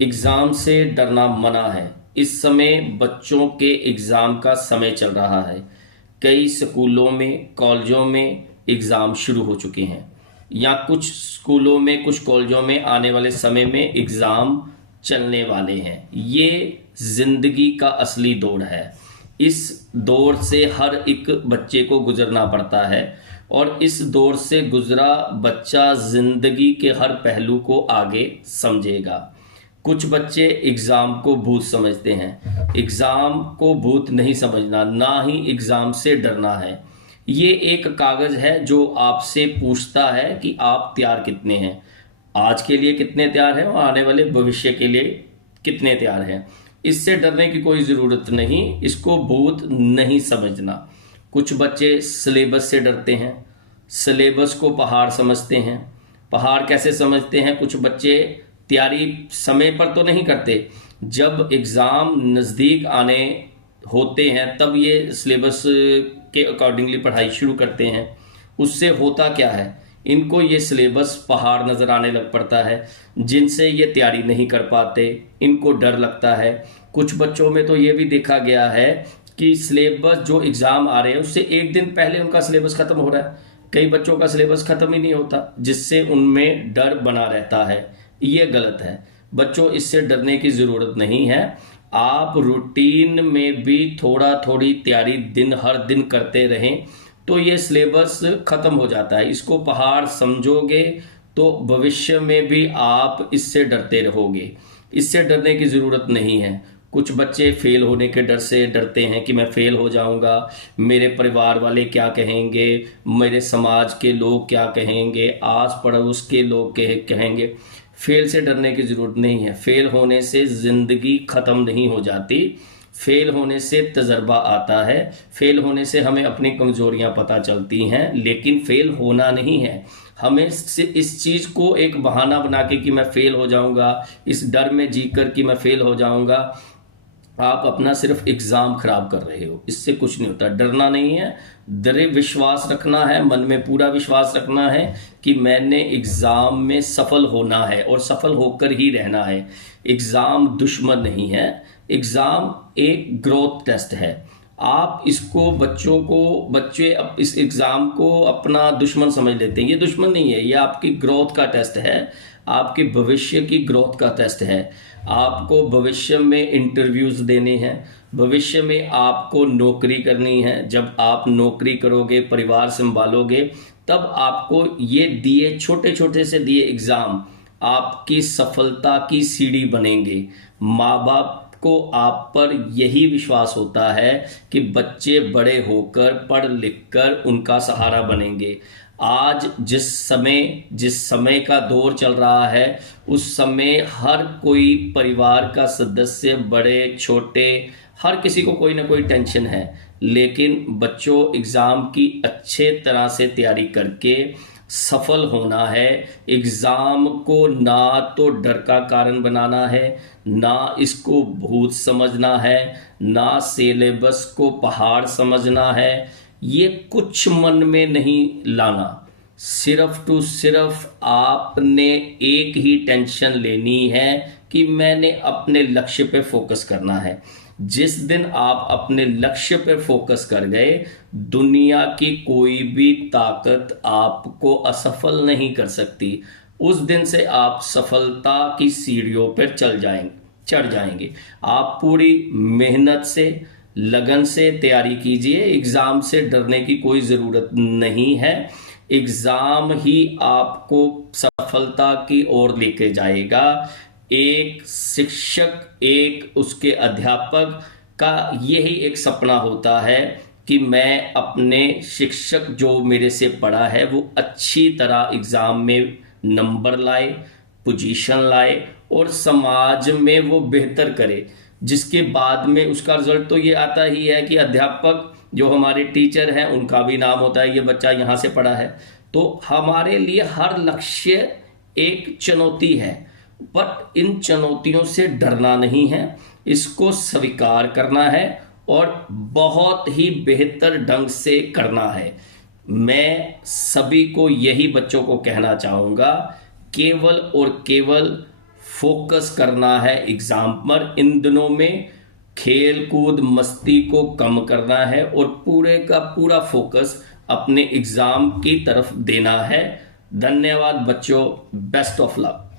Exam से डरना मना है। इस समय बच्चों के एग्ज़ाम का समय चल रहा है। कई स्कूलों में, कॉलेजों में एग्ज़ाम शुरू हो चुके हैं या कुछ स्कूलों में, कुछ कॉलेजों में आने वाले समय में एग्ज़ाम चलने वाले हैं। ये ज़िंदगी का असली दौर है। इस दौर से हर एक बच्चे को गुजरना पड़ता है और इस दौर से गुजरा बच्चा ज़िंदगी के हर पहलू को आगे समझेगा। कुछ बच्चे एग्ज़ाम को भूत समझते हैं। एग्ज़ाम को भूत नहीं समझना, ना ही एग्ज़ाम से डरना है। ये एक कागज़ है जो आपसे पूछता है कि आप तैयार कितने हैं, आज के लिए कितने तैयार हैं और आने वाले भविष्य के लिए कितने तैयार हैं। इससे डरने की कोई ज़रूरत नहीं, इसको भूत नहीं समझना। कुछ बच्चे सिलेबस से डरते हैं, सिलेबस को पहाड़ समझते हैं। पहाड़ कैसे समझते हैं? कुछ बच्चे तैयारी समय पर तो नहीं करते, जब एग्ज़ाम नज़दीक आने होते हैं तब ये सिलेबस के अकॉर्डिंगली पढ़ाई शुरू करते हैं। उससे होता क्या है, इनको ये सिलेबस पहाड़ नज़र आने लग पड़ता है, जिनसे ये तैयारी नहीं कर पाते, इनको डर लगता है। कुछ बच्चों में तो ये भी देखा गया है कि सिलेबस जो एग्ज़ाम आ रहे हैं उससे एक दिन पहले उनका सिलेबस ख़त्म हो रहा है। कई बच्चों का सिलेबस ख़त्म ही नहीं होता, जिससे उनमें डर बना रहता है। ये गलत है। बच्चों, इससे डरने की ज़रूरत नहीं है। आप रूटीन में भी थोड़ा थोड़ी तैयारी हर दिन करते रहें तो ये सिलेबस ख़त्म हो जाता है। इसको पहाड़ समझोगे तो भविष्य में भी आप इससे डरते रहोगे। इससे डरने की ज़रूरत नहीं है। कुछ बच्चे फेल होने के डर से डरते हैं कि मैं फेल हो जाऊंगा, मेरे परिवार वाले क्या कहेंगे, मेरे समाज के लोग क्या कहेंगे, आस पड़ोस के लोग कहेंगे। फेल से डरने की ज़रूरत नहीं है। फेल होने से ज़िंदगी ख़त्म नहीं हो जाती। फेल होने से तजर्बा आता है, फेल होने से हमें अपनी कमज़ोरियां पता चलती हैं, लेकिन फेल होना नहीं है। हमें इस चीज़ को एक बहाना बना के कि मैं फ़ेल हो जाऊंगा, इस डर में जीकर कि मैं फ़ेल हो जाऊंगा, आप अपना सिर्फ एग्ज़ाम खराब कर रहे हो। इससे कुछ नहीं होता। डरना नहीं है, दृढ़ विश्वास रखना है, मन में पूरा विश्वास रखना है कि मैंने एग्ज़ाम में सफल होना है और सफल होकर ही रहना है। एग्ज़ाम दुश्मन नहीं है, एग्ज़ाम एक ग्रोथ टेस्ट है। आप इसको बच्चे इस एग्ज़ाम को अपना दुश्मन समझ लेते हैं। ये दुश्मन नहीं है, ये आपकी ग्रोथ का टेस्ट है, आपके भविष्य की ग्रोथ का टेस्ट है। आपको भविष्य में इंटरव्यूज़ देने हैं, भविष्य में आपको नौकरी करनी है। जब आप नौकरी करोगे, परिवार संभालोगे, तब आपको ये दिए छोटे छोटे से दिए एग्ज़ाम आपकी सफलता की सीढ़ी बनेंगे। माँ बाप को आप पर यही विश्वास होता है कि बच्चे बड़े होकर पढ़ लिख कर उनका सहारा बनेंगे। आज जिस समय का दौर चल रहा है, उस समय हर कोई परिवार का सदस्य, बड़े छोटे, हर किसी को कोई ना कोई टेंशन है। लेकिन बच्चों, एग्ज़ाम की अच्छे तरह से तैयारी करके सफल होना है। एग्ज़ाम को ना तो डर का कारण बनाना है, ना इसको भूत समझना है, ना सिलेबस को पहाड़ समझना है। ये कुछ मन में नहीं लाना। सिर्फ आपने एक ही टेंशन लेनी है कि मैंने अपने लक्ष्य पे फोकस करना है। जिस दिन आप अपने लक्ष्य पर फोकस कर गए, दुनिया की कोई भी ताकत आपको असफल नहीं कर सकती। उस दिन से आप सफलता की सीढ़ियों पर चढ़ जाएंगे। आप पूरी मेहनत से, लगन से तैयारी कीजिए। एग्ज़ाम से डरने की कोई ज़रूरत नहीं है। एग्ज़ाम ही आपको सफलता की ओर लेके जाएगा। एक शिक्षक, एक उसके अध्यापक का यही एक सपना होता है कि मैं अपने शिक्षक जो मेरे से पढ़ा है वो अच्छी तरह एग्ज़ाम में नंबर लाए, पोजीशन लाए और समाज में वो बेहतर करे। जिसके बाद में उसका रिजल्ट तो ये आता ही है कि अध्यापक जो हमारे टीचर हैं उनका भी नाम होता है, ये बच्चा यहाँ से पढ़ा है। तो हमारे लिए हर लक्ष्य एक चुनौती है, बट इन चुनौतियों से डरना नहीं है, इसको स्वीकार करना है और बहुत ही बेहतर ढंग से करना है। मैं सभी को, यही बच्चों को कहना चाहूँगा, केवल और केवल फोकस करना है एग्ज़ाम पर। इन दिनों में खेल कूद मस्ती को कम करना है और पूरे का पूरा फोकस अपने एग्ज़ाम की तरफ देना है। धन्यवाद बच्चों, बेस्ट ऑफ लक।